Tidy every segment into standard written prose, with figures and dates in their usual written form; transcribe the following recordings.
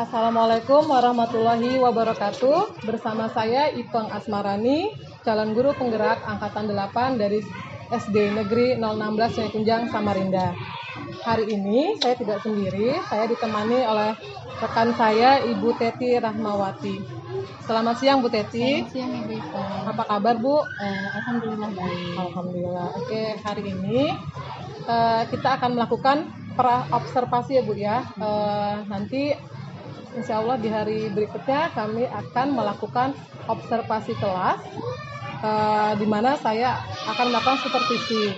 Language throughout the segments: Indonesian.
Assalamualaikum warahmatullahi wabarakatuh. Bersama saya Ipeng Asmarani, calon guru penggerak angkatan 8 dari SD Negeri 016 Sungai Kunjang, Samarinda. Hari ini saya tidak sendiri, saya ditemani oleh rekan saya Ibu Teti Rahmawati. Selamat siang Bu Teti. Selamat siang Ibu Ipeng. Apa kabar Bu? Alhamdulillah baik. Alhamdulillah. Oke, hari ini kita akan melakukan pra-observasi ya Bu ya. Nanti insya Allah di hari berikutnya kami akan melakukan observasi kelas, di mana saya akan melakukan supervisi.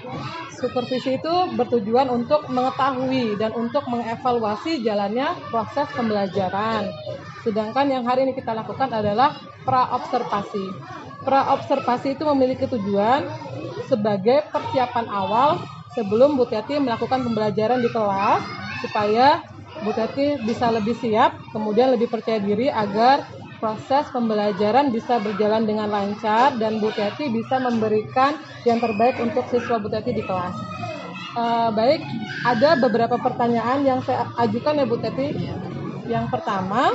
Supervisi itu bertujuan untuk mengetahui dan untuk mengevaluasi jalannya proses pembelajaran. Sedangkan yang hari ini kita lakukan adalah pra-observasi. Pra-observasi itu memiliki tujuan sebagai persiapan awal sebelum Bu Teti melakukan pembelajaran di kelas, supaya Bu Teti bisa lebih siap, kemudian lebih percaya diri agar proses pembelajaran bisa berjalan dengan lancar dan Bu Teti bisa memberikan yang terbaik untuk siswa Bu Teti di kelas. Baik, ada beberapa pertanyaan yang saya ajukan ya Bu Teti. Yang pertama,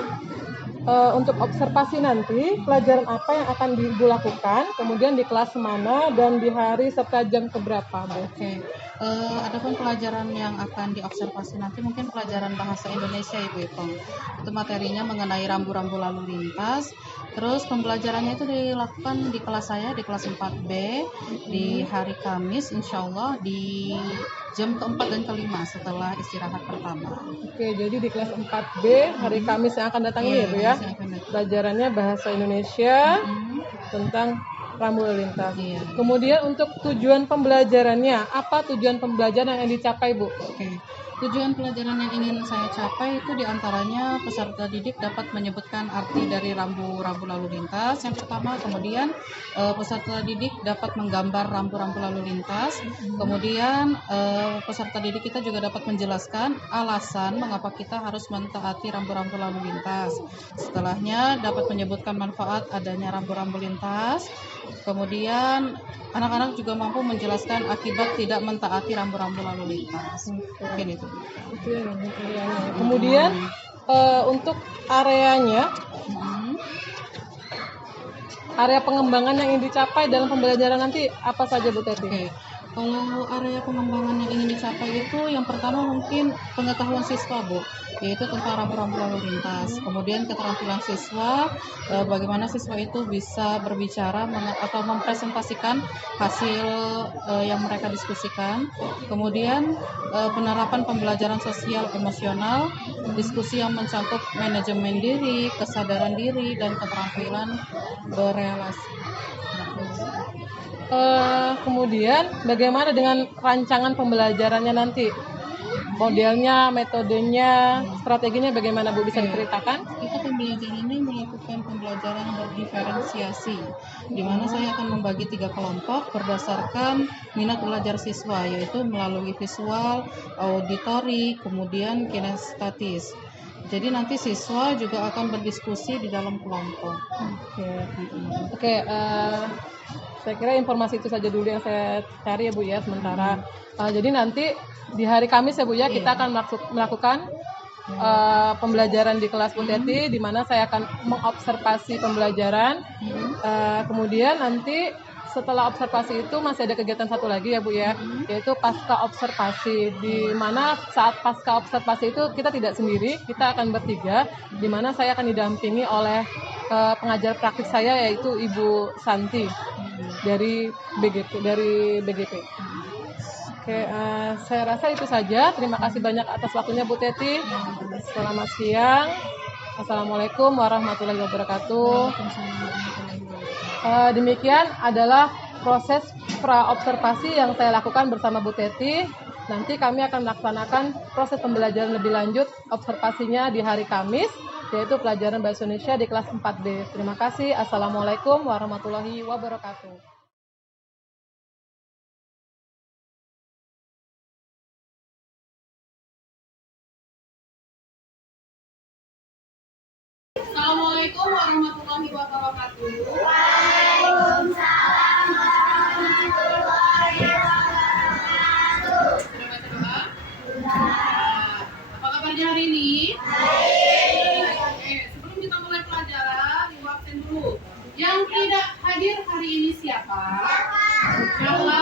untuk observasi nanti, pelajaran apa yang akan dilakukan, kemudian di kelas mana dan di hari serta jam keberapa, Bu? Oke. Adapun pelajaran yang akan diobservasi nanti mungkin pelajaran bahasa Indonesia Ibu Ipeng. Itu materinya mengenai rambu-rambu lalu lintas. Terus pembelajarannya itu dilakukan di kelas saya, di kelas 4B, di hari Kamis insya Allah di jam keempat dan kelima setelah istirahat pertama. Oke, jadi di kelas 4B hari Kamis yang akan datang ini ya Bu ya. Pelajarannya bahasa Indonesia tentang rambu lalu lintas. Kemudian untuk tujuan pembelajarannya, apa tujuan pembelajaran yang dicapai Bu? Oke. Tujuan pelajaran yang ingin saya capai itu diantaranya peserta didik dapat menyebutkan arti dari rambu-rambu lalu lintas yang pertama, kemudian peserta didik dapat menggambar rambu-rambu lalu lintas, kemudian peserta didik kita juga dapat menjelaskan alasan mengapa kita harus mentaati rambu-rambu lalu lintas. Setelahnya dapat menyebutkan manfaat adanya rambu-rambu lintas, kemudian anak-anak juga mampu menjelaskan akibat tidak mentaati rambu-rambu lalu lintas. Mungkin itu. Kemudian untuk areanya, area pengembangan yang ingin dicapai dalam pembelajaran nanti apa saja Bu Teti? Oke. Kalau area pengembangan yang ingin dicapai itu yang pertama mungkin pengetahuan siswa Bu, yaitu tentang rambu-rambu lalu lintas. Kemudian keterampilan siswa, bagaimana siswa itu bisa berbicara atau mempresentasikan hasil yang mereka diskusikan. Kemudian penerapan pembelajaran sosial emosional, diskusi yang mencakup manajemen diri, kesadaran diri, dan keterampilan berelasi. Kemudian bagaimana dengan rancangan pembelajarannya nanti? Modelnya, metodenya, strateginya bagaimana Bu, bisa diceritakan? Kita pembelajarannya melakukan pembelajaran berdiferensiasi, di mana saya akan membagi 3 kelompok berdasarkan minat belajar siswa, yaitu melalui visual, auditori, kemudian kinestetis. Jadi nanti siswa juga akan berdiskusi di dalam kelompok. Oke, saya kira informasi itu saja dulu yang saya cari ya Bu ya sementara. Jadi nanti di hari Kamis ya Bu ya, kita akan melakukan pembelajaran di kelas Bu Teti, di mana saya akan mengobservasi pembelajaran. Kemudian nanti setelah observasi itu masih ada kegiatan satu lagi ya Bu ya, yaitu pasca observasi, di mana saat pasca observasi itu kita tidak sendiri, kita akan bertiga, di mana saya akan didampingi oleh pengajar praktik saya, yaitu Ibu Santi dari BGP. Oke, saya rasa itu saja. Terima kasih banyak atas waktunya Bu Teti. Selamat siang. Assalamualaikum warahmatullahi wabarakatuh. Demikian adalah proses pra-observasi yang saya lakukan bersama Bu Teti. Nanti kami akan melaksanakan proses pembelajaran lebih lanjut observasinya di hari Kamis, yaitu pelajaran Bahasa Indonesia di kelas 4D. Terima kasih. Assalamualaikum warahmatullahi wabarakatuh. Assalamualaikum warahmatullahi wabarakatuh. Waalaikumsalam warahmatullahi wabarakatuh. Sudah baca doa? Sudah. Apa kabarnya hari ini? Baik. Yang tidak hadir hari ini siapa? Siapa?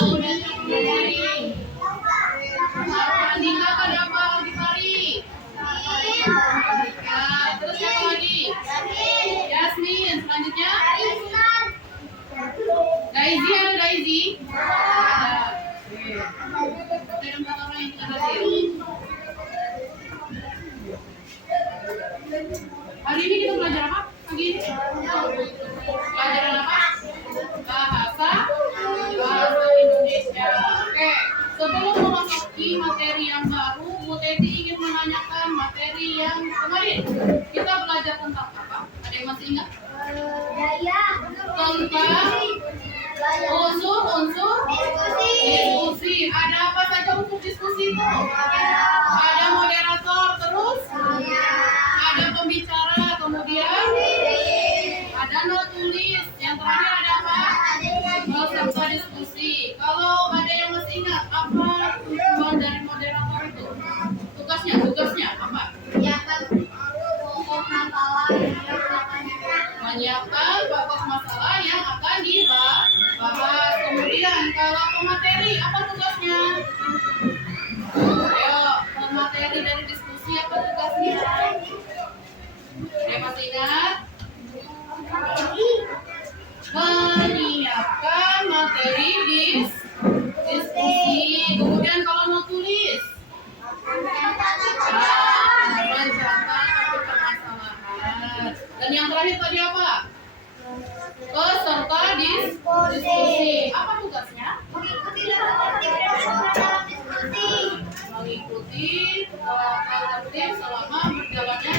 Sudah terpilih. Andika ada apa di hari? Andika. Terus siapa lagi? Yasmin. Selanjutnya? Daisy, ada Daisy? Ada. Oke. Ada 4 orang yang tidak hadir. Hari ini kita belajar apa? Pagi ini? Pelajaran apa? Bahasa Indonesia. Oke. Sebelum memasuki materi yang baru, Bu Teti ingin menanyakan materi yang kemarin. Kita belajar tentang apa? Ada yang masih ingat? Tentang unsur diskusi. Ada apa saja unsur diskusi itu? Ada moderator, terus ada pembicara, kemudian ada not tulis. Yang terakhir ada apa? Peserta diskusi. Kalau ada yang masih ingat apa tujuan dari moderator itu? Tugasnya apa? Menyiapkan pokok masalah yang akan dibahas. Kemudian kalau pemateri apa tugasnya? Ayo, pemateri dari diskusi apa tugasnya? Ada yang masih ingat? Menyiapkan materi diskusi. Kemudian kalau mau tulis, mencatat topik permasalahan. Dan yang terakhir tadi apa? Peserta diskusi. Apa tugasnya? Mengikuti tertib selama berjalannya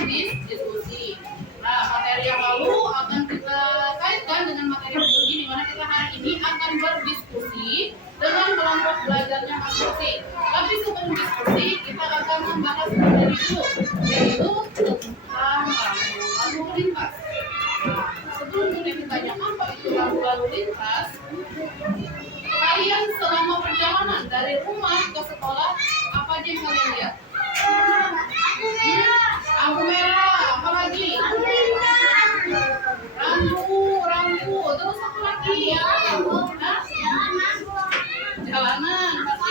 diskusi. Nah, materi yang lalu akan kita kaitkan dengan materi berikut ini, di mana kita hari ini akan berdiskusi dengan kelompok belajarnya masing-masing. Tapi sebelum diskusi, kita akan membahas materi dulu, yaitu tentang rambu lalu lintas. Nah, sebelum kita tanya apa itu rambu lalu lintas, kalian selama perjalanan dari rumah ke sekolah, apa aja yang kalian lihat? Lampu merah, apa lagi? Rambu, terus apa lagi? Hah? Jalanan, apa?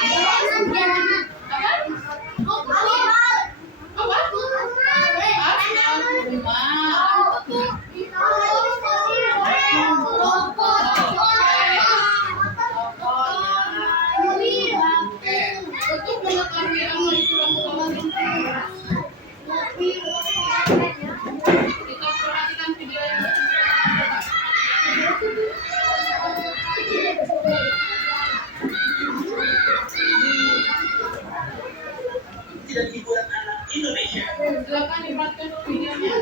Untuk mengetahui apa itu rambu lalu lintas, kita perhatikan video yang dan hiburan anak Indonesia. silakan diperhatikan dulu videonya.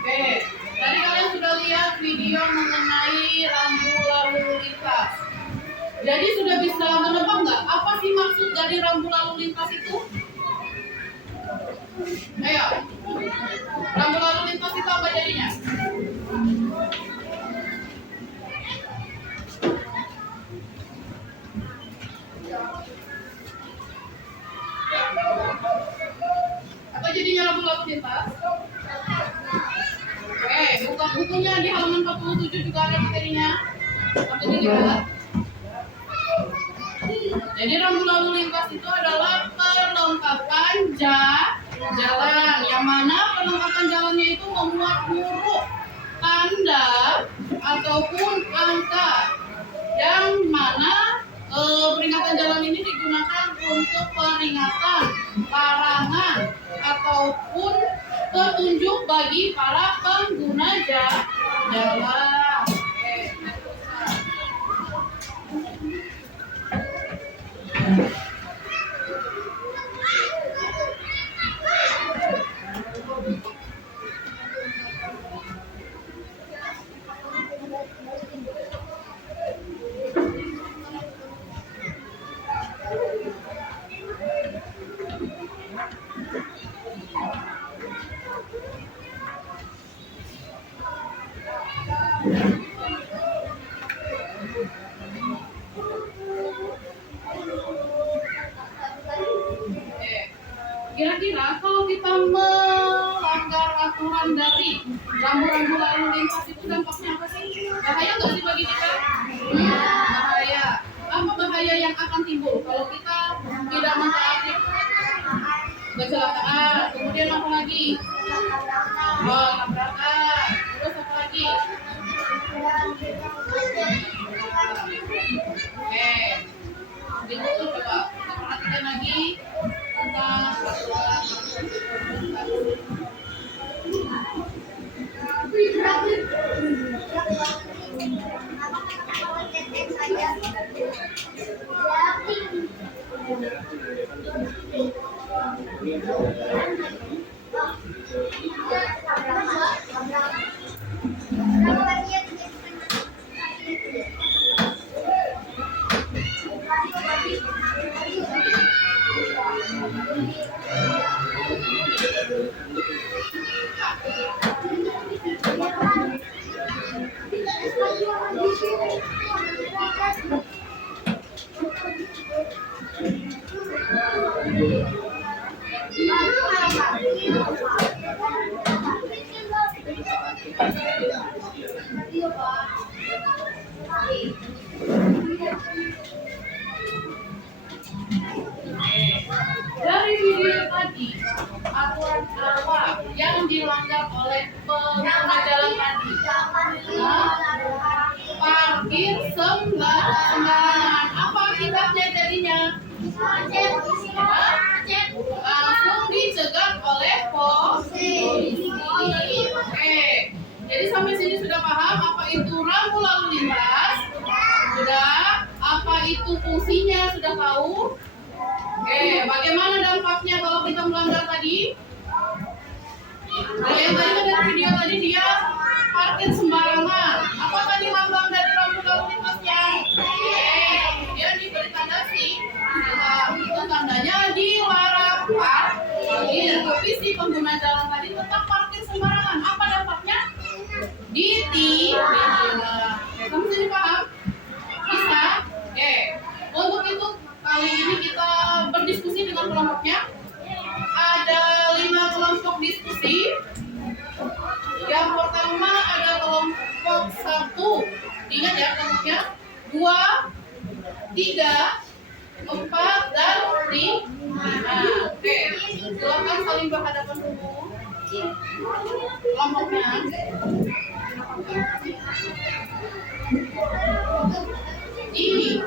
Oke, tadi kalian sudah lihat video mengenai rambu lalu lintas. Jadi sudah bisa menebak nggak apa sih maksud dari rambu lalu lintas itu? Ayo, rambu lalu lintas itu apa jadinya? Apa jadinya rambu lalu lintas? Oke, buka bukunya di halaman 47 juga ada materinya. Sampai dilihat. Jadi rambu lalu lintas itu adalah perlengkapan jalan, yang mana perlengkapan jalannya itu memuat huruf, tanda, ataupun angka, yang mana peringatan jalan ini digunakan untuk peringatan, larangan, ataupun petunjuk bagi para pengguna jalan. Oke, kira-kira kalau kita melanggar aturan dari rambu-rambu lalu lintas itu dampaknya apa sih? Bahaya nggak sih bagi kita? Bahaya. Apa bahaya yang akan timbul kalau kita tidak mentaati? Kecelakaan. Kemudian apa lagi? Oh, tabrakan. Terus apa lagi? Oke. Itu coba kita perhatikan lagi tentang aturan. Dari video tadi, aturan apa yang dilanggar oleh pengguna jalan tadi? Parkir sembarangan. Apa akibatnya jadinya? Langsung dicegat oleh polisi. Oke, jadi sampai sini sudah paham apa itu rambu lalu lintas? Sudah. Apa itu fungsinya? Sudah tahu? Oke, bagaimana dampaknya kalau kita melanggar tadi? Kalau yang tadi kan dari video tadi dia parkir sembarangan. Apa tadi lambang dari rambu lalu lintasnya? Kemudian diberi tanda sih. Itu tandanya dilarang parkir. Tapi si pengguna jalan tadi tetap parkir sembarangan. Apa dampaknya? Ditilang. Kamu jadi paham? Bisa? Oke. Untuk itu kali ini kita berdiskusi dengan kelompoknya. Ada 5 kelompok diskusi. Yang pertama ada kelompok 1. Ingat ya kelompoknya. 2, 3, 4, dan 5. Oke, silakan saling berhadapan dulu. Kelompoknya. Ini.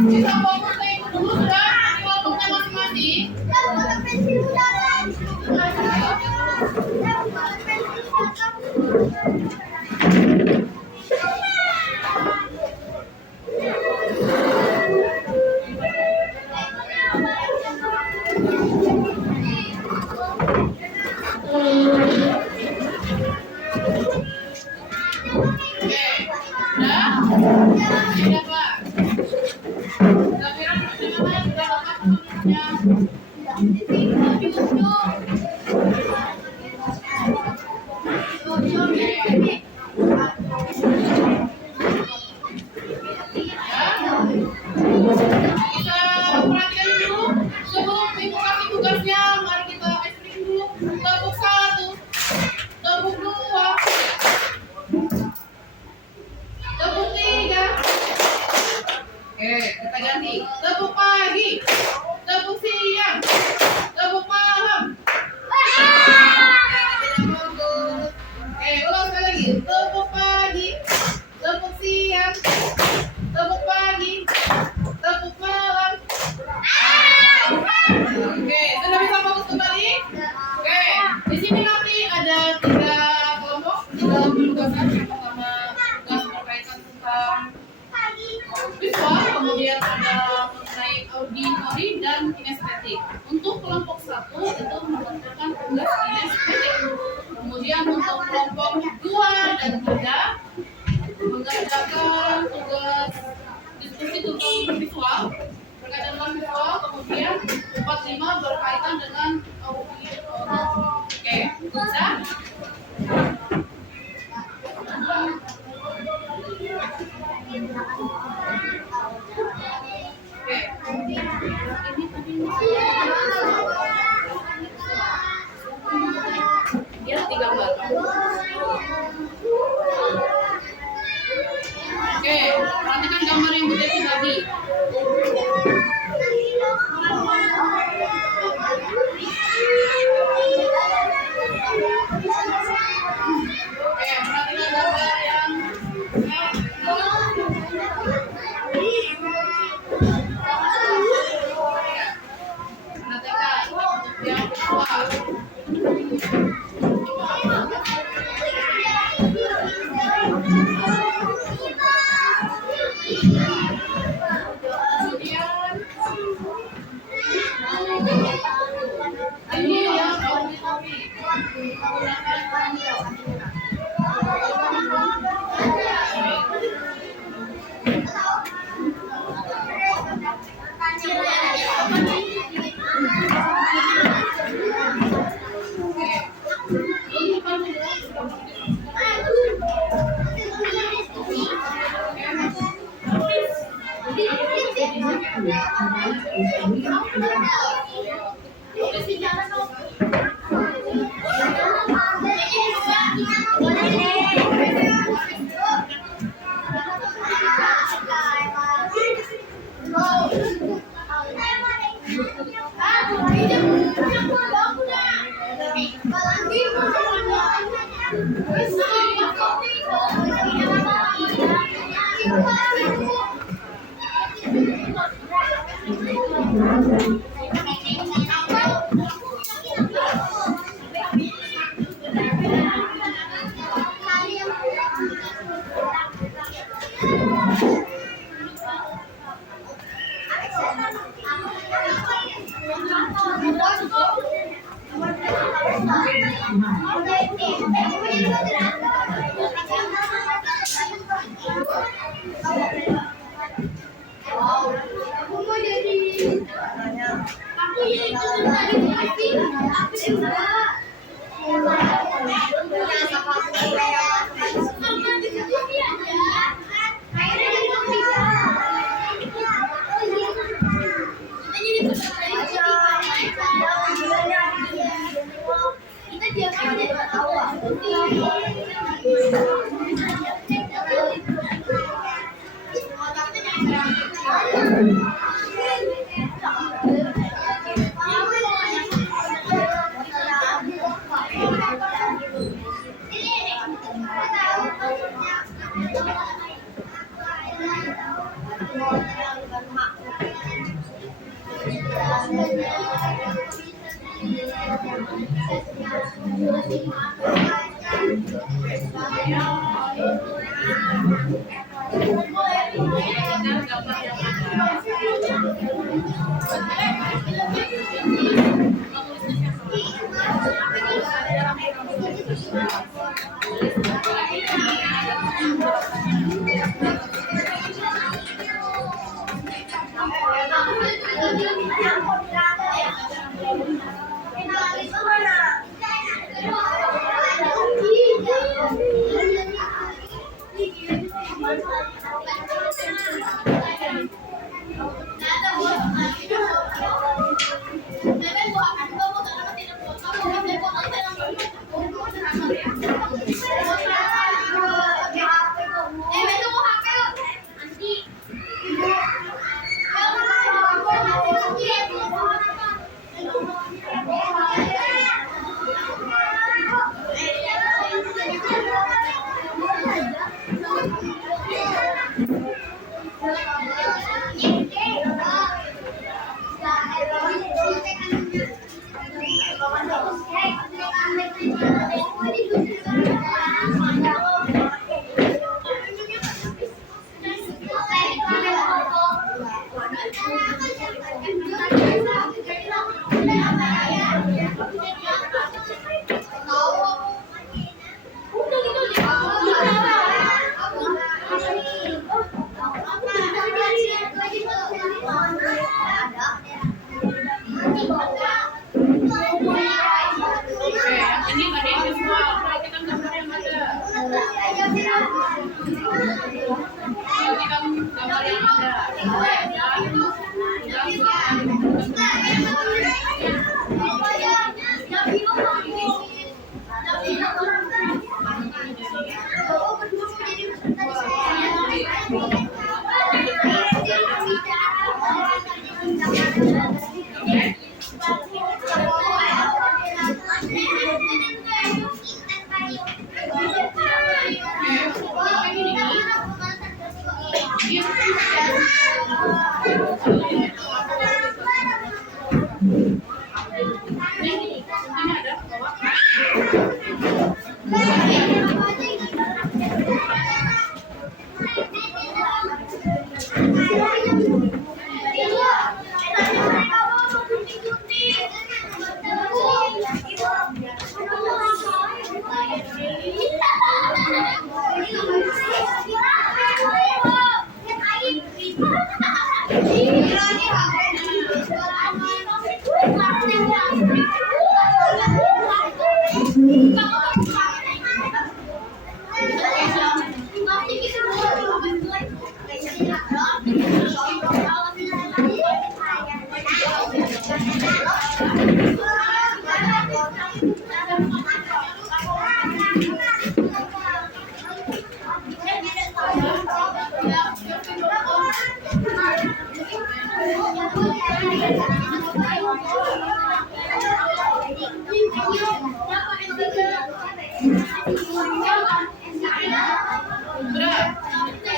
Kita fokus ke ibu dulu sudah. Ini kelompoknya masing-masing. Sudah, Pak. Kita ganti. Tepuk pagi, tepuk siang, tepuk malam. Ulang sekali lagi. Tepuk pagi, tepuk siang, tepuk pagi, tepuk malam. Sudah bisa fokus kembali? Di sini nanti ada 3 kelompok, 3 penugasan. Yang pertama tugas berkaitan tentang visual, kemudian ada mengenai auditori dan kinestetik. Untuk kelompok 1 itu menentukan tugas kinestetik. Kemudian untuk kelompok 2 dan 3 mengerjakan tugas diskusi tentang visual, berkaitan dengan visual. Kemudian 4, 5 berkaitan dengan audio. Bisa? Dia 3 gambar. Perhatikan gambar yang Bunda tadi. Perhatikan gambar yang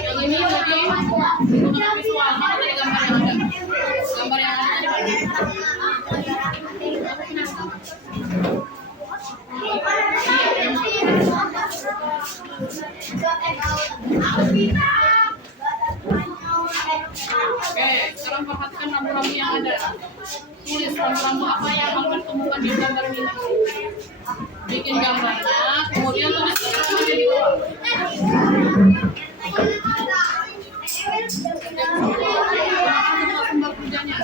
Yang ini jadi visualnya dari gambar yang ada. Gambar yang ada ada. Tulis rambu-rambu apa yang akan temukan di gambar ini. Bikin gambarnya, kemudian tulis ada di bawah. Sumber kerjanya.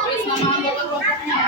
Tulis nama anggota kelompoknya.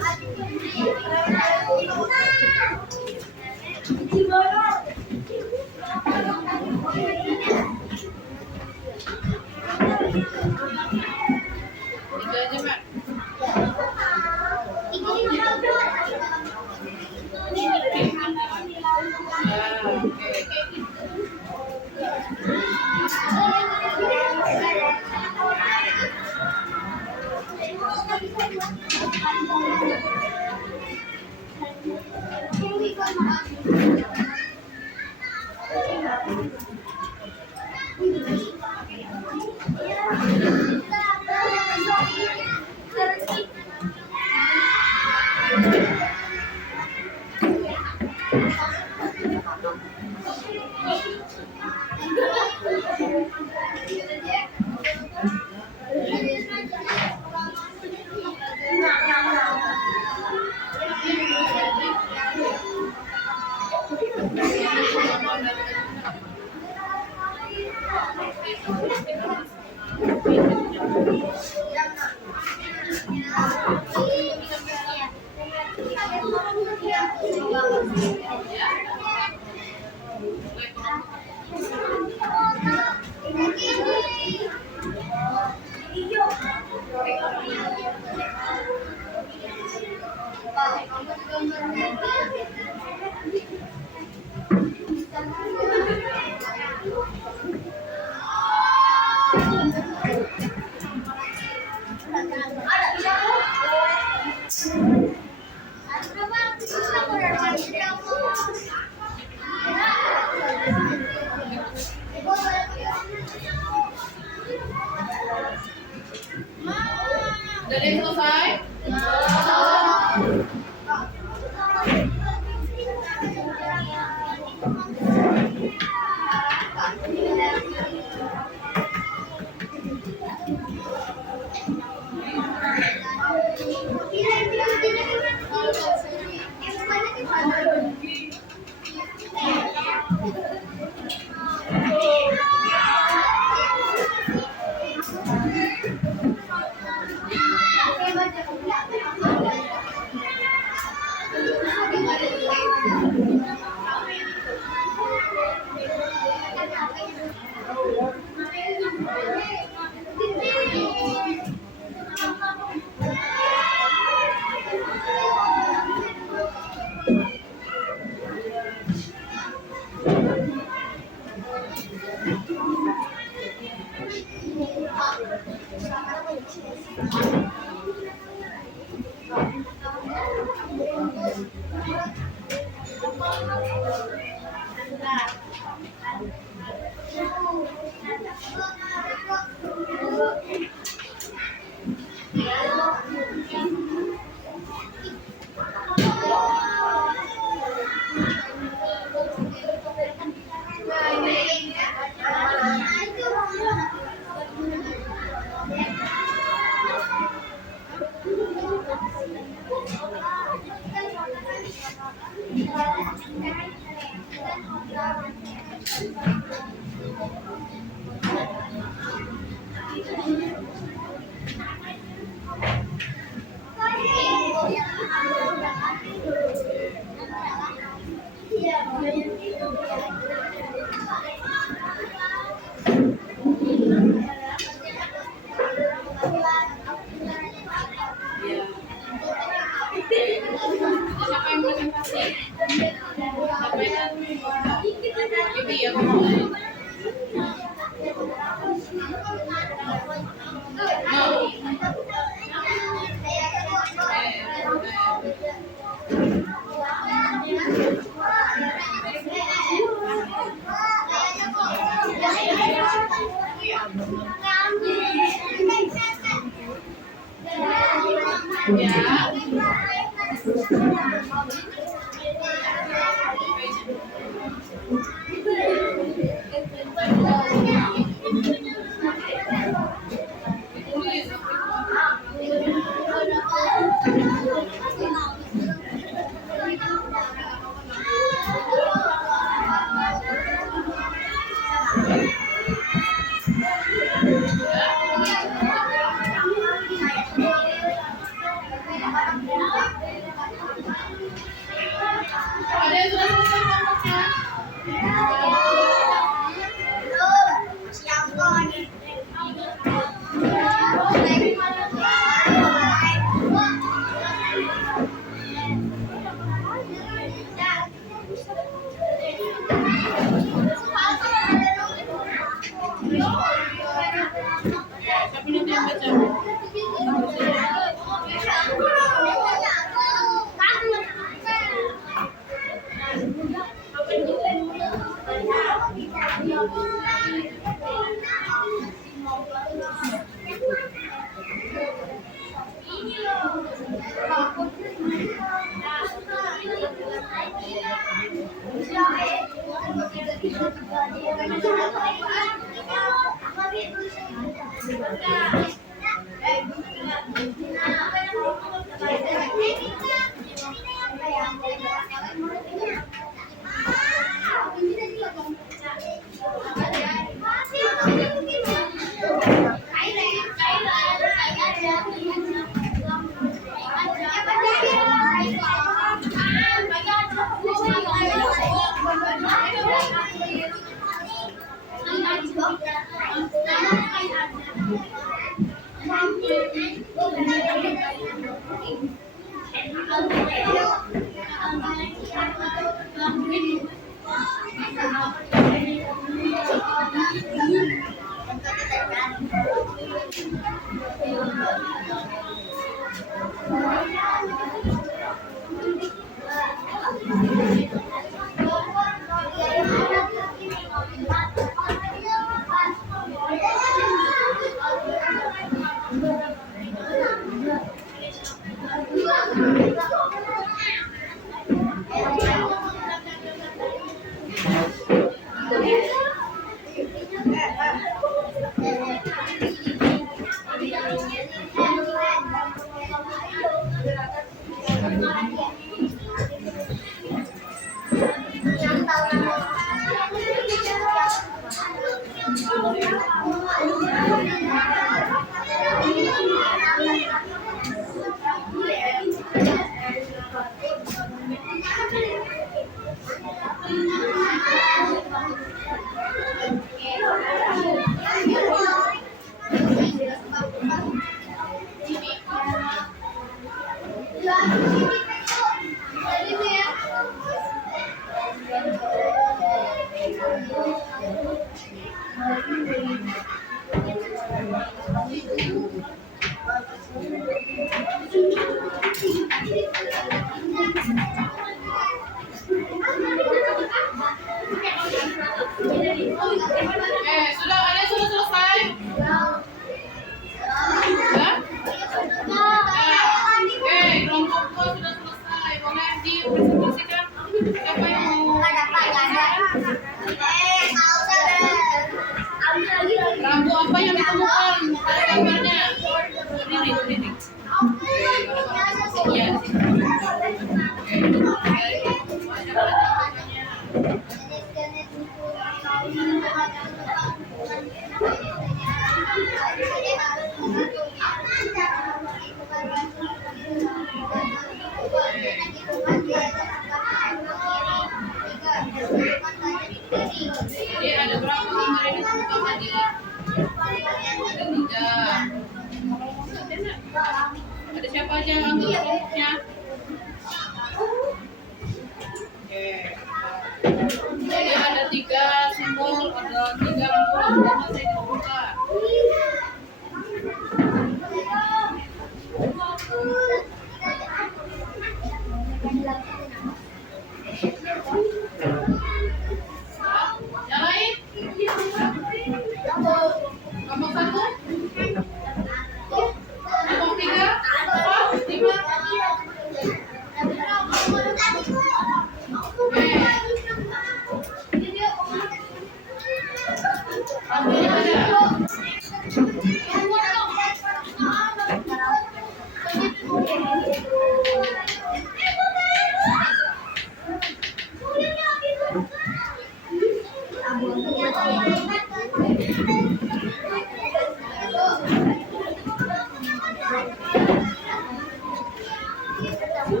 Sudah,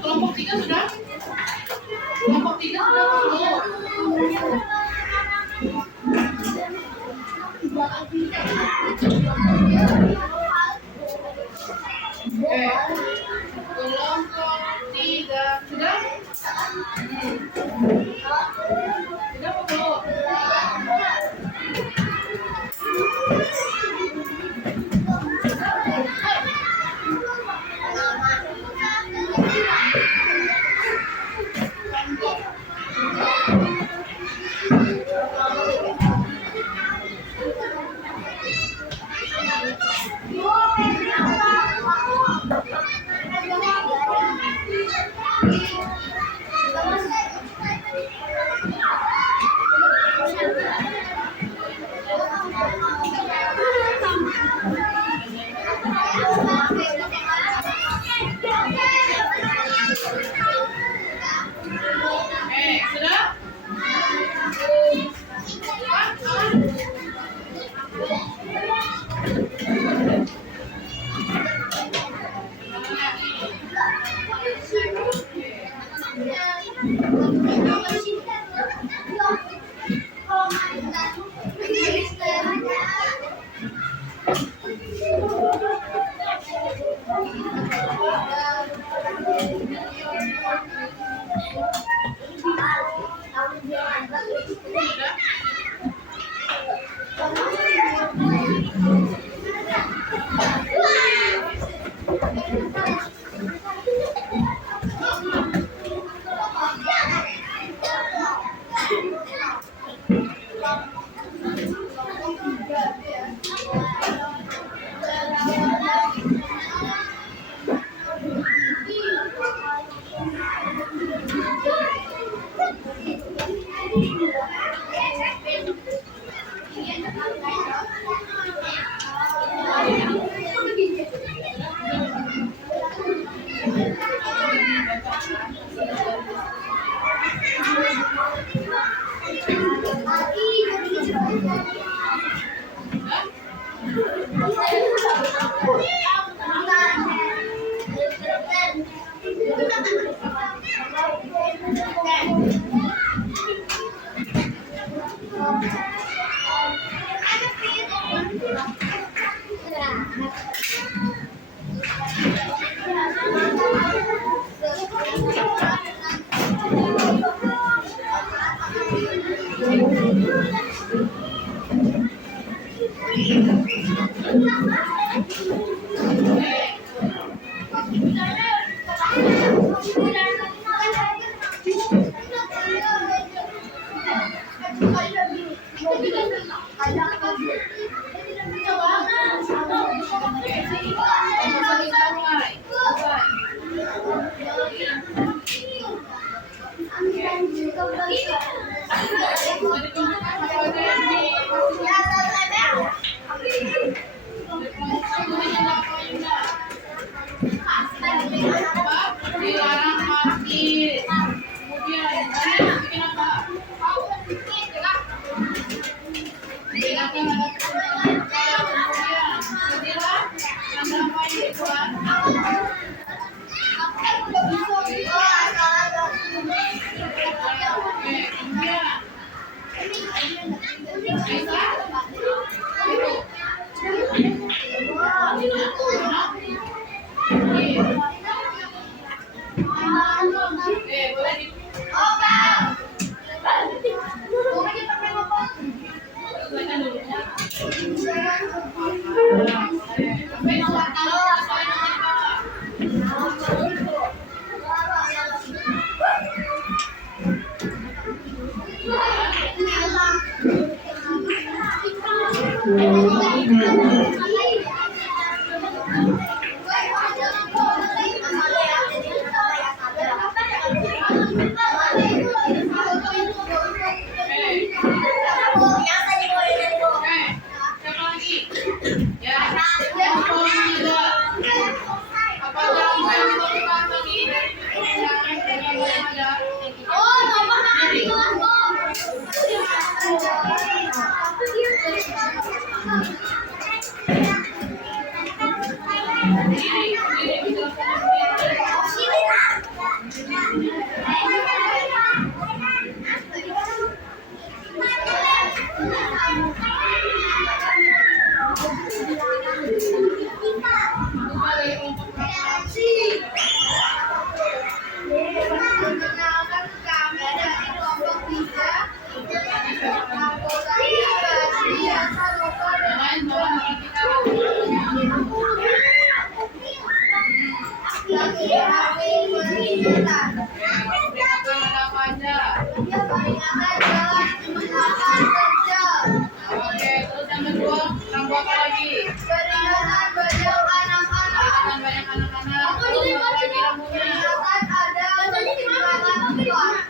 kelompok 3 sudah? Kelompok 3 sudah ketemu. Kelompok 3 sudah? Sudah belum? Sudah? Dilarang parkir. Kemudian bikin apa? Silakan ada kemudian Anda main di luar. Siapa lagi? Ya. Oke, terus yang kedua, rambu apa lagi? Peringatan banyak anak-anak. Peringatan banyak anak-anak. Terus apa lagi rambunya?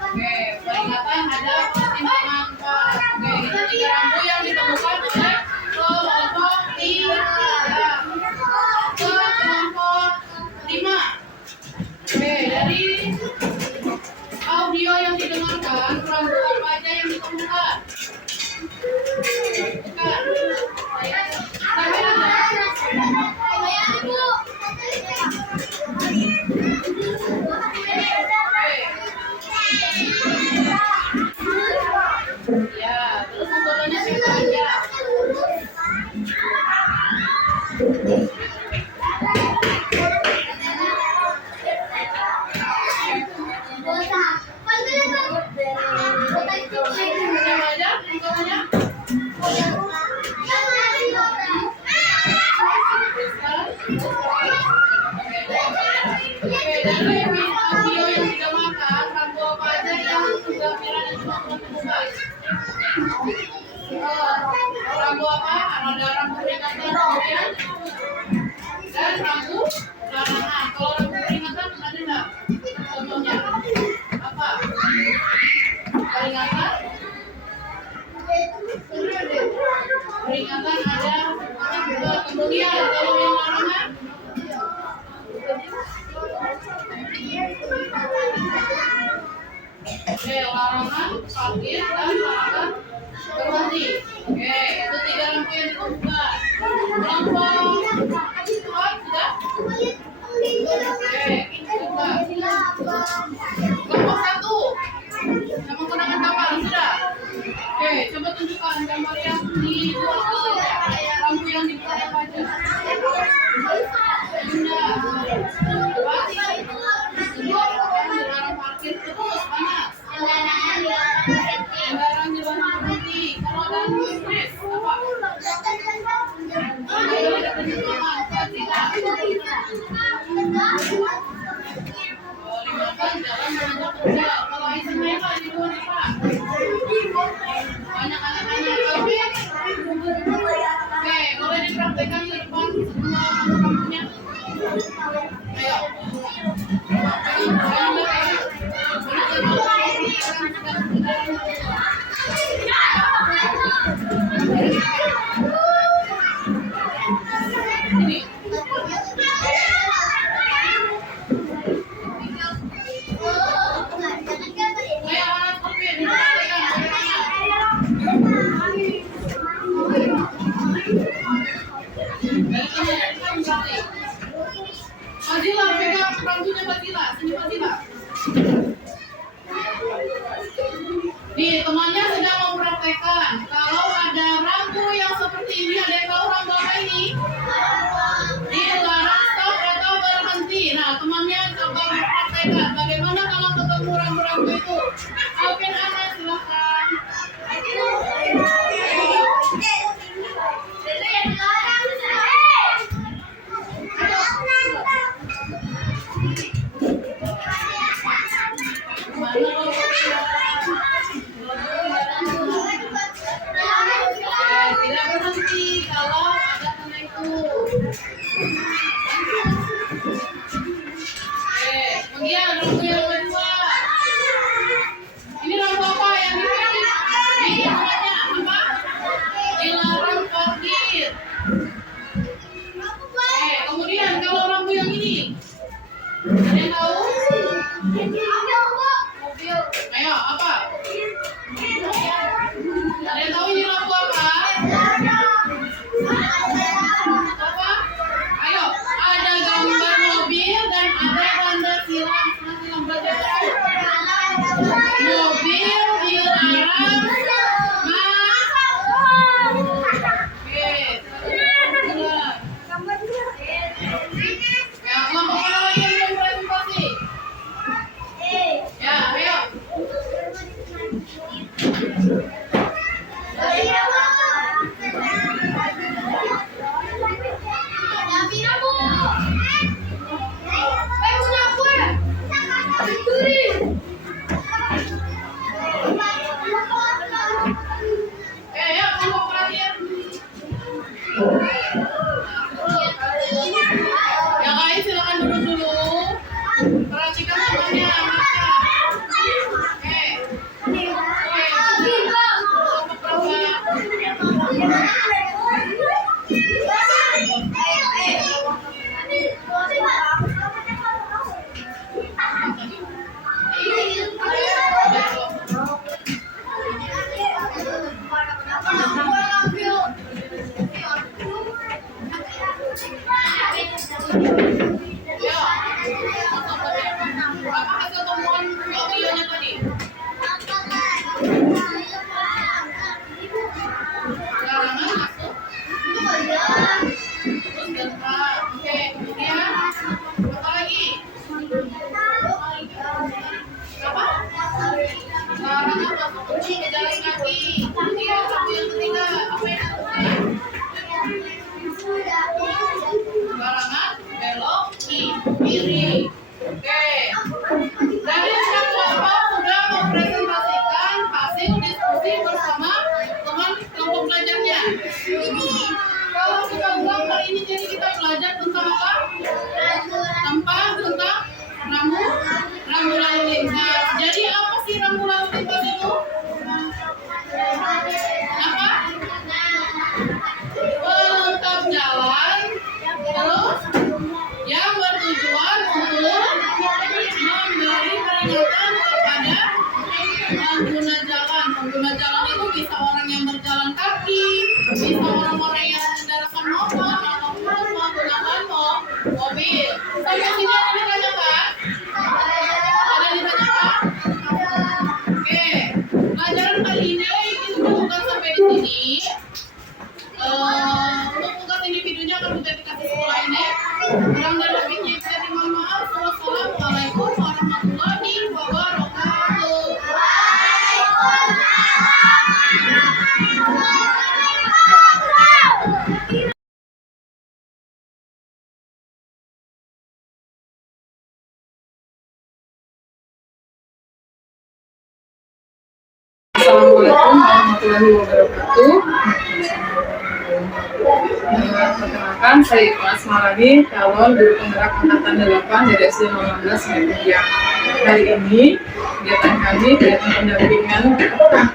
Oke, peringatan ada pertimbangan Pak. Oke, itu 3 rambu yang ditemukan oleh kelompok 3. Ke kelompok 5. Oke, dari audio yang didengarkan, rambu apa aja yang ditemukan? Bukan. Sampai ada. Ya, terus motornya siapa aja? Siapa aja motornya? Oke, dari audio yang didengarkan, rambu apa aja yang sudah merah dan cuma ditemukan? Rambu apa? Ada rambu peringatan kemudian dan rambu larangan. Kalau rambu peringatan ada nggak? Contohnya apa? Peringatan? Peringatan ada. Kemudian kalau yang larangan? Oke, larangan parkir dan larangan berhenti. Oke, itu 3 rambu yang ditemukan. Kelompok 4 sudah? Oke, sudah. Kelompok 1 yang menggunakan kapal sudah? Oke, coba tunjukkan gambar yang di rambu yang dibuat apa aja? Sudah. Dilarang parkir terus, mana? Dilarang di luar berhenti. Kalau ada tulis apa? Ayo ada perjuangan, tidak. Libatkan jalan menanjak kerja. Kalau Ismail di luar Pak. Banyak anak-anak. Oke, boleh dipraktekkan di depan semua kampungnya. Ayo. Fadila, pegang rambunya Fadila, sini Fadila. Nih, temannya sedang mempraktekkan. Kalau ada rambu yang seperti ini, ada yang tahu rambu apa ini? Dilarang stop atau berhenti. Nah, temannya coba mempraktekkan. Bagaimana kalau ketemu rambu-rambu itu? Alvin, Ana, silakan. Ya, kelompok mana lagi yang belum presentasi? Ya, ayo. Ayo, kelompok terakhir. Ya guys, silakan duduk dulu. Perhatikan semuanya. Oke. Apa hasil temuan videonya tadi? Larangan masuk. Terus gempa. Oke, kemudian apa lagi? Apa? Larangan masuk kucing ke jalan kaki. Kemudian yang ketiga, apa yang larangan belok kiri. Oke. Dari pihak kelompok sudah mempresentasikan hasil diskusi bersama teman kelompok belajarnya. Kalau kita ulang hari ini, jadi kita belajar tentang apa? Tentang rambu lalu lintas. Jadi apa sih rambu lalu lintas itu? Apa? Pelengkap jalan, terus yang bertujuan untuk memberi peringatan kepada pengguna jalan. Pengguna jalan itu bisa orang yang berjalan kaki, bisa orang-orang yang menggunakan motor ataupun menggunakan mobil. Sampai sini ada ditanyakan? Ada ditanyakan? Oke, pelajaran kali ini kita bukan sampai di sini. Untuk tugas individunya akan sudah dikasih sekolah ini. Kurang dan lebihnya saya mohon maaf. Wassalamualaikum warahmatullahi wabarakatuh. Assalamualaikum warahmatullahi wabarakatuh. Perkenalkan, saya Ikhlas Marani, calon guru penggerak angkatan 8 dari SD 19 Media. Hari ini kegiatan kami kegiatan pendampingan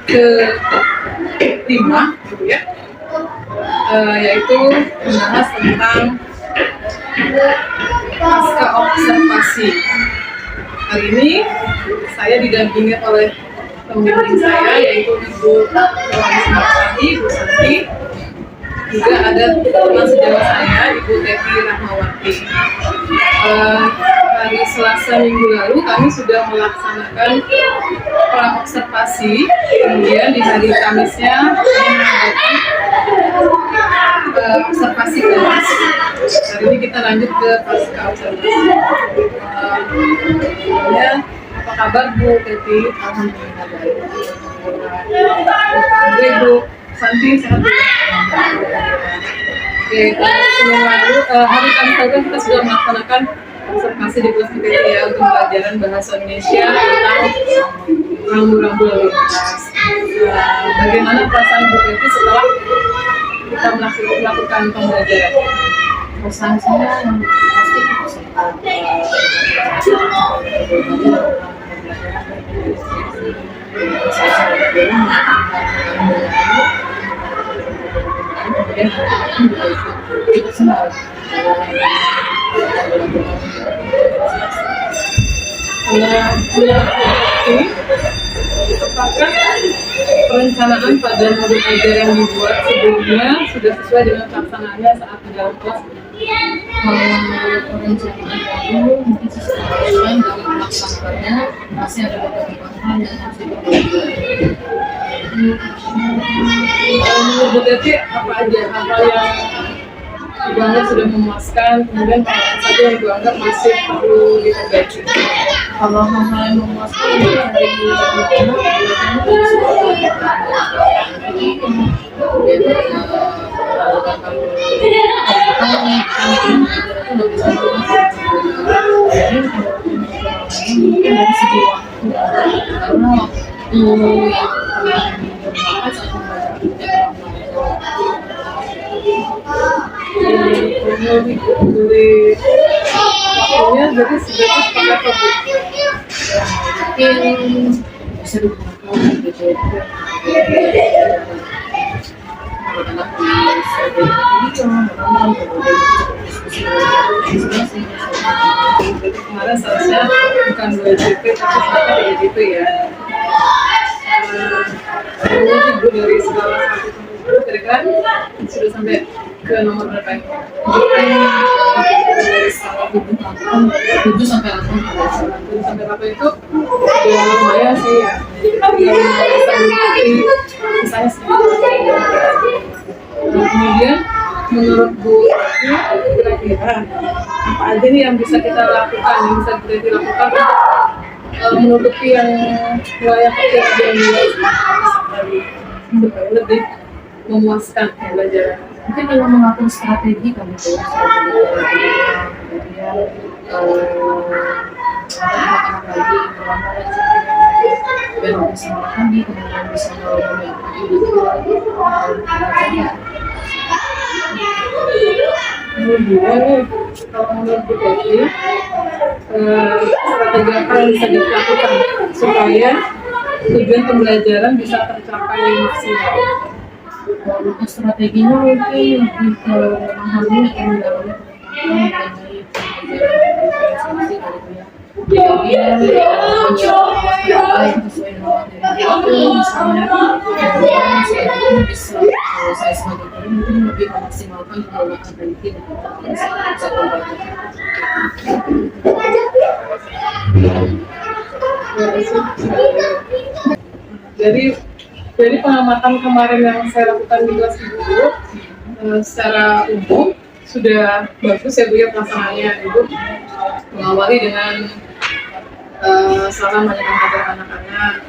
ke-5, gitu ya, yaitu membahas tentang pasca observasi. Hari ini saya didampingi oleh pembimbing saya, yaitu Ibu Ibu Santi. Juga ada teman sejawat saya, Ibu Teti Rahmawati. Hari Selasa minggu lalu kami sudah melaksanakan praobservasi, kemudian di hari Kamisnya mengadakan observasi kelas. Hari ini kita lanjut ke pasca observasi. Apa kabar Bu Teti? Alhamdulillah baik. Ibu Santi sehat. Oke, sebelum lalu hari Kamis lalu kita sudah melaksanakan observasi di kelas PTT ya untuk pelajaran bahasa Indonesia tentang rambu-rambu lalu lintas. Bagaimana perasaan Bu Teti setelah kita melakukan pembelajaran? Perasaan saya yang pasti perencanaan pada modul ajar yang dibuat sebelumnya sudah sesuai dengan pelaksanaannya saat di dalam kelas. perencanaan dulu mungkin sesuai dalam pelaksanaannya masih ada beberapa hal yang harus diperbaiki. Menurut Bu Teti, apa aja hal-hal yang Ibu anggap sudah memuaskan, kemudian apa saja yang Ibu anggap masih perlu diperbaiki? Kalau hal-hal yang memuaskan itu dari mungkin dari segi waktu karena waktu yang saat Dari waktunya jadi sebaiknya seperti apa Bu? mungkin bisa digunakan gitu anak-anak bisa jadi video menonton kemudian diskusi masing-masing. Jadi kemarin seharusnya bukan 2 JP tapi seharusnya 3 JP ya. Kemudian Ibu dari skala 1 sampai 10 kira-kira sudah sampai ke nomor berapa ini? Dari skala 7 sampai 8 sampai berapa itu udah lumayan sih ya. Jadi kita bisa mengikuti misalnya sedikit. Kemudian menurut Bu kira-kira apa aja nih yang bisa kita lakukan, yang bisa kita dilakukan menutupi yang wilayah kecil yang supaya lebih memuaskan pembelajaran. mungkin dengan mengatur strategi kan itu kemudian anak-anak lagi berlama dan bisa makan kemudian bisa Kemudian nih, kalau menurut Bu Devi, strategi apa yang bisa dilakukan supaya tujuan pembelajaran bisa tercapai maksimal? untuk strateginya mungkin lebih ke memahami yang mendalami mengenai pembelajaran kemudian menyiapkan baik sesuai dengan materi itu misalnya kemudian saya itu bisa saya sebagai guru mungkin lebih memaksimalkan penggunaan IT dan bisa membantu. Dari pengamatan kemarin yang saya lakukan di kelas Ibu, secara umum sudah bagus ya Bu ya pelaksanaannya. Ibu mengawali dengan salam menyampaikan anak-anak.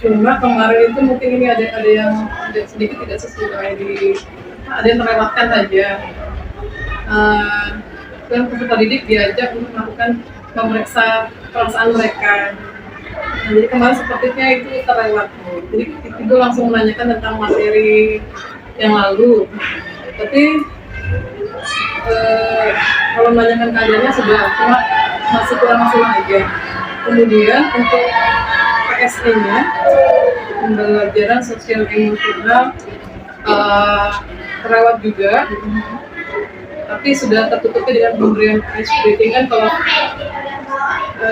Cuma kemarin itu mungkin ini ada yang sedikit tidak sesuai ada yang terlewatkan saja. Dan peserta didik diajak untuk melakukan memeriksa perasaan mereka. Nah, jadi kemarin sepertinya itu terlewat. Jadi itu langsung menanyakan tentang materi yang lalu. Tapi kalau menanyakan keadaannya sudah, cuma masih kurang maksimal aja. Kemudian untuk PSE-nya, pembelajaran sosial emosional terlewat juga. Tapi sudah tertutupi dengan pemberian ice breaking kan kalau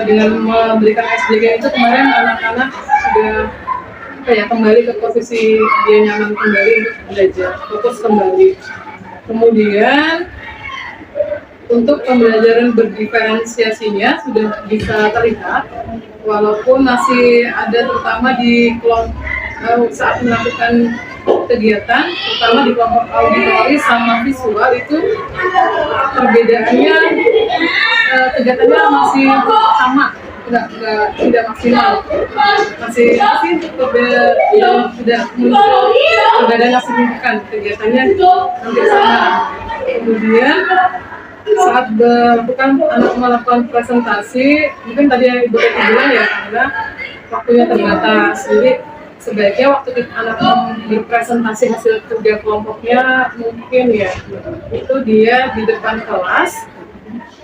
dengan memberikan ice breaking itu kemarin anak-anak sudah kembali ke posisi dia nyaman kembali untuk belajar, fokus kembali. Kemudian untuk pembelajaran berdiferensiasinya sudah bisa terlihat walaupun masih ada terutama di kelompok saat melakukan kegiatan, terutama di kelompok auditori sama visual itu perbedaannya kegiatannya masih sama, tidak maksimal, masih tidak muncul perbedaan yang signifikan, kegiatannya hampir sama. Kemudian saat melakukan presentasi, mungkin tadi yang Ibu bilang ya karena waktunya terbatas, jadi sebaiknya waktu anak berpresentasi hasil kerja kelompoknya mungkin ya itu dia di depan kelas,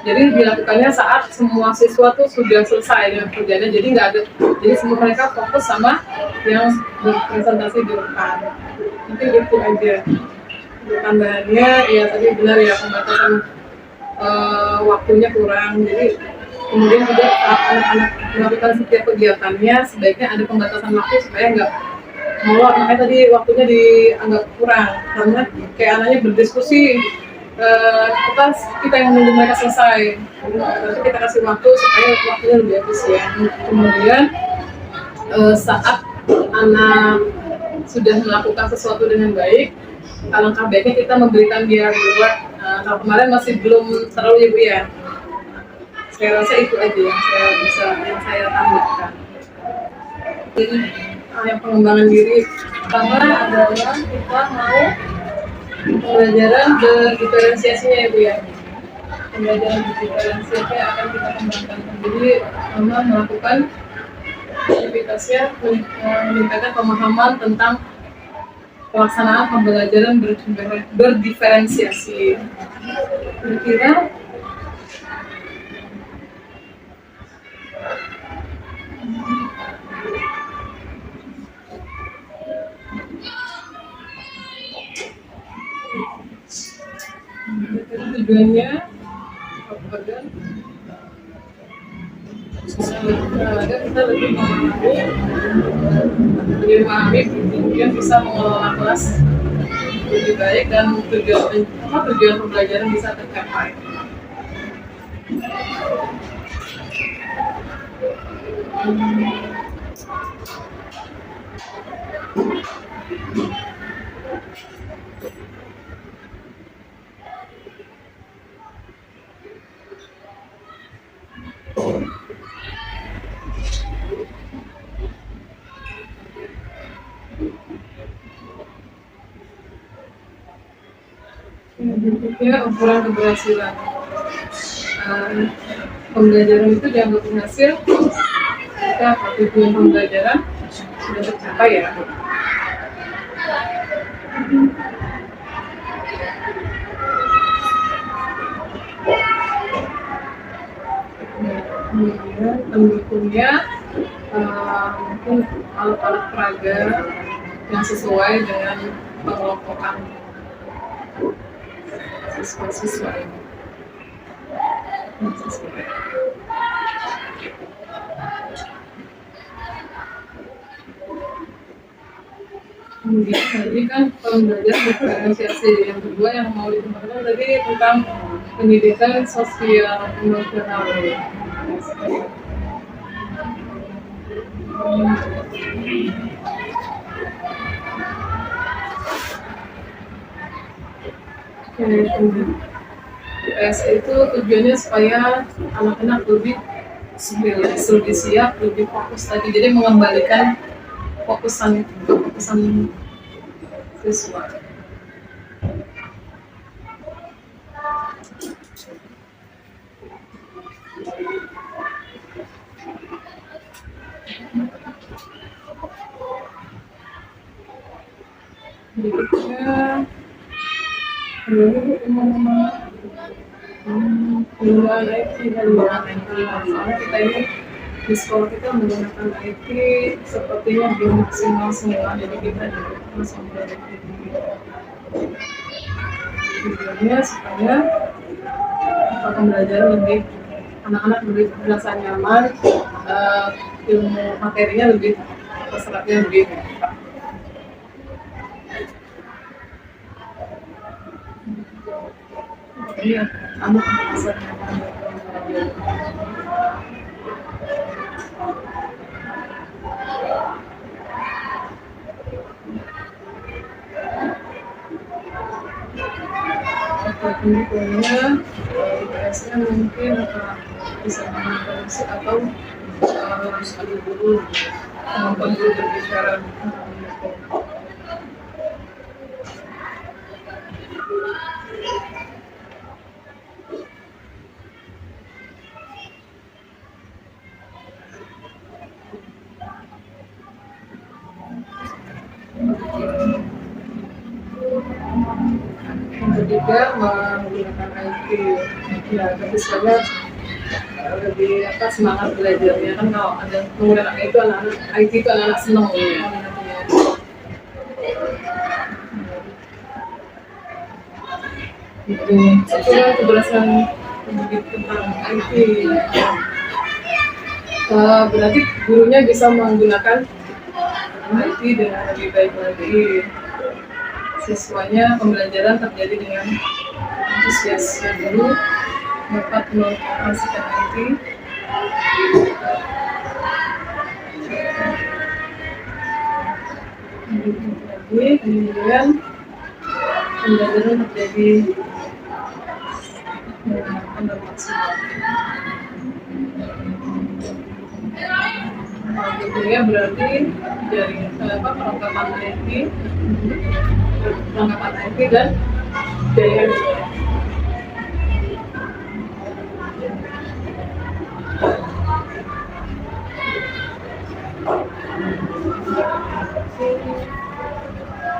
jadi dilakukannya saat semua siswa tuh sudah selesai dengan kerjanya, jadi nggak ada, jadi semua mereka fokus sama yang berpresentasi di depan. Mungkin itu aja. Tambahannya ya tadi benar ya pembatasan waktunya kurang, jadi kemudian juga saat anak-anak melakukan setiap kegiatannya sebaiknya ada pembatasan waktu supaya nggak molor, makanya tadi waktunya dianggap kurang karena kayak anaknya berdiskusi, kita yang menunggu mereka selesai, nanti kita kasih waktu supaya waktunya lebih efisien. Kemudian saat anak sudah melakukan sesuatu dengan baik, alangkah baiknya kita memberikan dia reward. Kalau kemarin masih belum terlalu ya Bu ya. Saya rasa itu aja yang saya tambahkan. Jadi yang pengembangan diri pertama adalah kita mau pembelajaran berdiferensiasinya ya Bu ya. Pembelajaran berdiferensiasi akan kita kembangkan. Jadi pertama melakukan aktivitasnya meningkatkan pemahaman tentang pelaksanaan pembelajaran berdiferensiasi. Kira-kira tujuannya agar kita lebih memahami, kemudian bisa mengelola kelas lebih baik dan tujuan pembelajaran bisa tercapai. Berikutnya ukuran keberhasilan. Pembelajaran itu dianggap berhasil jika tujuan pembelajaran sudah tercapai ya. Kemudian pendukungnya mungkin alat-alat peraga yang sesuai dengan pengelompokan siswa-siswa ini. Kemudian tadi kan pembelajaran diferensiasi, yang kedua yang mau dikembangkan tadi tentang pendidikan sosial emosional. PS itu tujuannya supaya anak-anak lebih siap, lebih fokus tadi. Jadi mengembalikan fokusan siswa. Berikutnya penggunaan IT dan soalnya kita ini di sekolah kita menggunakan IT sepertinya belum maksimal semua, jadi kita harus memperbaiki tujuannya supaya pembelajaran lebih anak-anak lebih merasa nyaman, ilmu materinya lebih terserapnya lebih. Iya, kamu merasa nyaman. Pendukungnya IPS-nya mungkin bisa mengintervensi atau harus ada guru kemampuan guru berbicara. Yang ketiga menggunakan IT, ya tapi sebenarnya lebih semangat belajarnya kan kalau ada menggunakan itu anak-anak IT itu anak-anak senang ya. Itu setelah keberhasilan tentang IT, berarti gurunya bisa menggunakan IT dengan lebih baik lagi. Siswanya pembelajaran terjadi dengan antusias, guru dapat mengoperasikan IT kemudian pembelajaran terjadi dengan maksimal. Gitu ya, berarti dari perlengkapan IT dan biaya.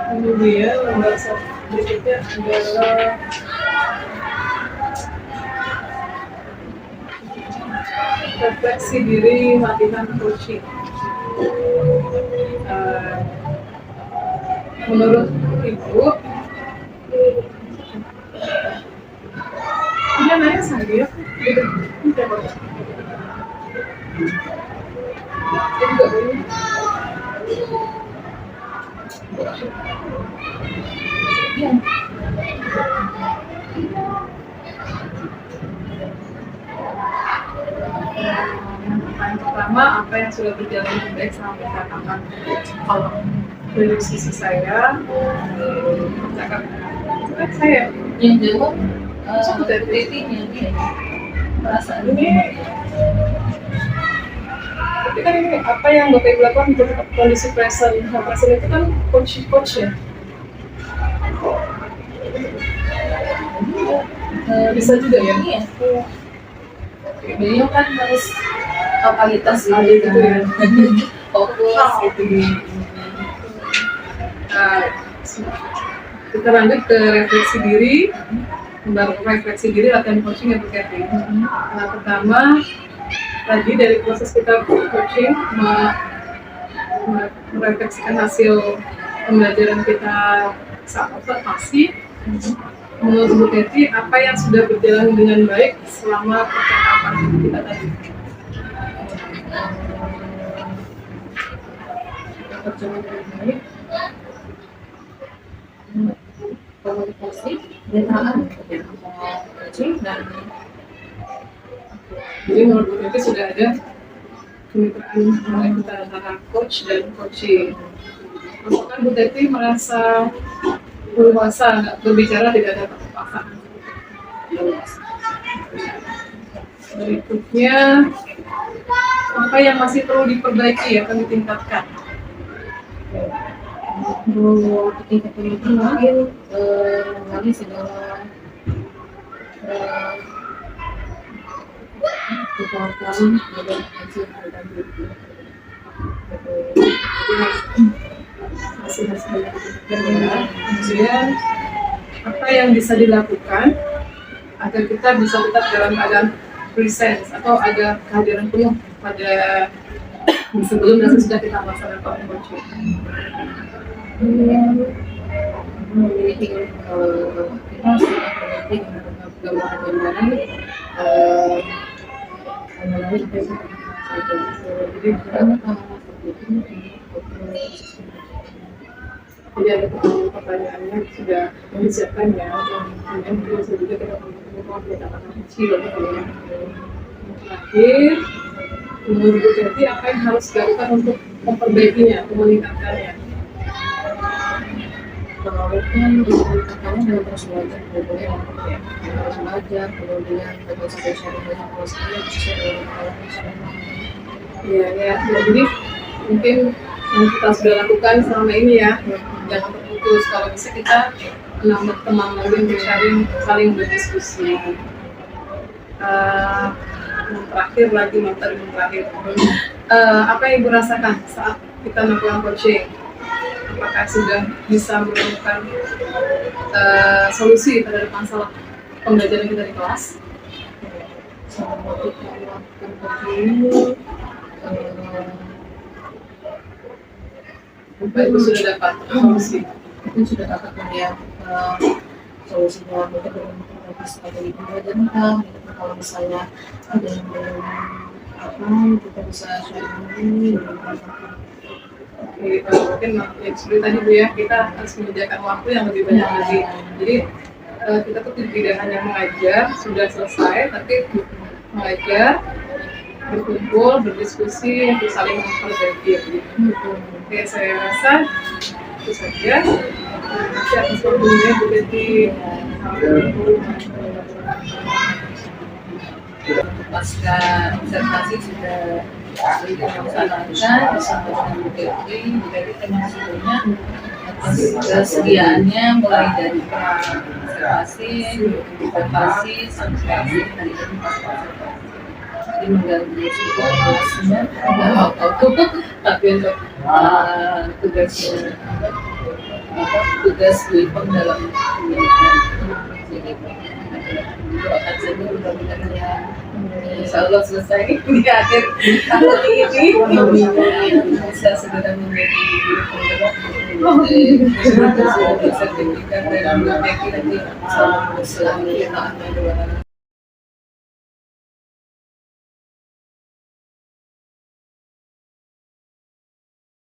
Kemudian lembar berikutnya adalah refleksi diri latihan coaching. Menurut Ibu, dia nanya saya, yang pertama, apa yang sudah berjalan dengan baik selama percakapan? Kalau dari sisi saya, percakapan saya Yang jawab Tetinya dia perasaan ini, tapi kan ini apa yang Bapak Ibu lakukan untuk kondisi present. Nah, present itu kan coach ya. Bisa juga ya. Iya. Beliau kan harus totalitas Gitu ya. fokus gitu. Kita lanjut ke refleksi diri. Refleksi diri latihan coaching yang berkaitan. Nah, pertama tadi dari proses kita coaching merefleksikan hasil pembelajaran kita saat observasi. Menurut Bu Teti, apa yang sudah berjalan dengan baik selama percakapan kita tadi? Berjalan dengan baik. Komunikasi, denaan, coaching dan Jadi menurut Bu Teti sudah ada kemitraan mulai kita antara coach dan coaching. Apakah Bu Teti merasa leluasa nggak berbicara, tidak ada paksaan? Berikutnya, apa yang masih perlu diperbaiki atau ditingkatkan? ketika itu mungkin mengalami segala kekuatan dan hasil tertentu. Masih banyak ditingkatkan. Kemudian, apa yang bisa dilakukan agar kita bisa tetap dalam keadaan presence atau ada kehadiran penuh pada sebelum dan sesudah kita melaksanakan coaching? Memiliki kita sudah memiliki gambaran-gambaran mengenai apa yang kita jadi Jadi ada pertanyaannya sudah disiapkan ya, kemudian bisa juga kita katakan kecil. Terakhir, menurut Bu Teti, apa yang harus dilakukan untuk memperbaikinya, meningkatkannya? Walaupun katanya dengan terus belajar, kemudian terus belajar, kemudian dengan sampai sharing banyak masalah bisa Ya, jadi mungkin yang kita sudah lakukan selama ini ya, jangan terputus. Kalau bisa kita menambah teman lagi untuk saling berdiskusi. Yang terakhir lagi, materi yang terakhir. Apa yang Ibu rasakan saat kita melakukan coaching? Apakah sudah bisa menemukan solusi terhadap masalah pembelajaran kita di kelas? sama kita melakukan coaching Bapak Ibu sudah dapat solusi. itu sudah dapat melihat solusinya mungkin berbagai strategi pembelajaran. Kalau misalnya ada yang belum apa, kita bisa sharing Mungkin seperti tadi Bu ya, kita harus menyediakan waktu yang lebih banyak lagi. Jadi kita tuh tidak hanya mengajar sudah selesai, tapi mengajar, berkumpul, berdiskusi, untuk saling memperbaiki. Oke, saya rasa itu saja. Terima kasih atas waktunya Bu Betty. Pasca observasi sudah dilaksanakan bersama dengan Bu Betty. Bu Betty terima kasih banyak atas kesediaannya mulai dari observasi, observasi sampai hari ini pasca observasi. Jadi mengganggu situasinya nggak apa-apa, tapi untuk tugas WIPOM dalam pendidikan. Jadi doakan saja mudah-mudahan ya insya Allah selesai di akhir tahun ini bisa segera menjadi guru penggerak sertifikat dan nanti insya Allah selanjutnya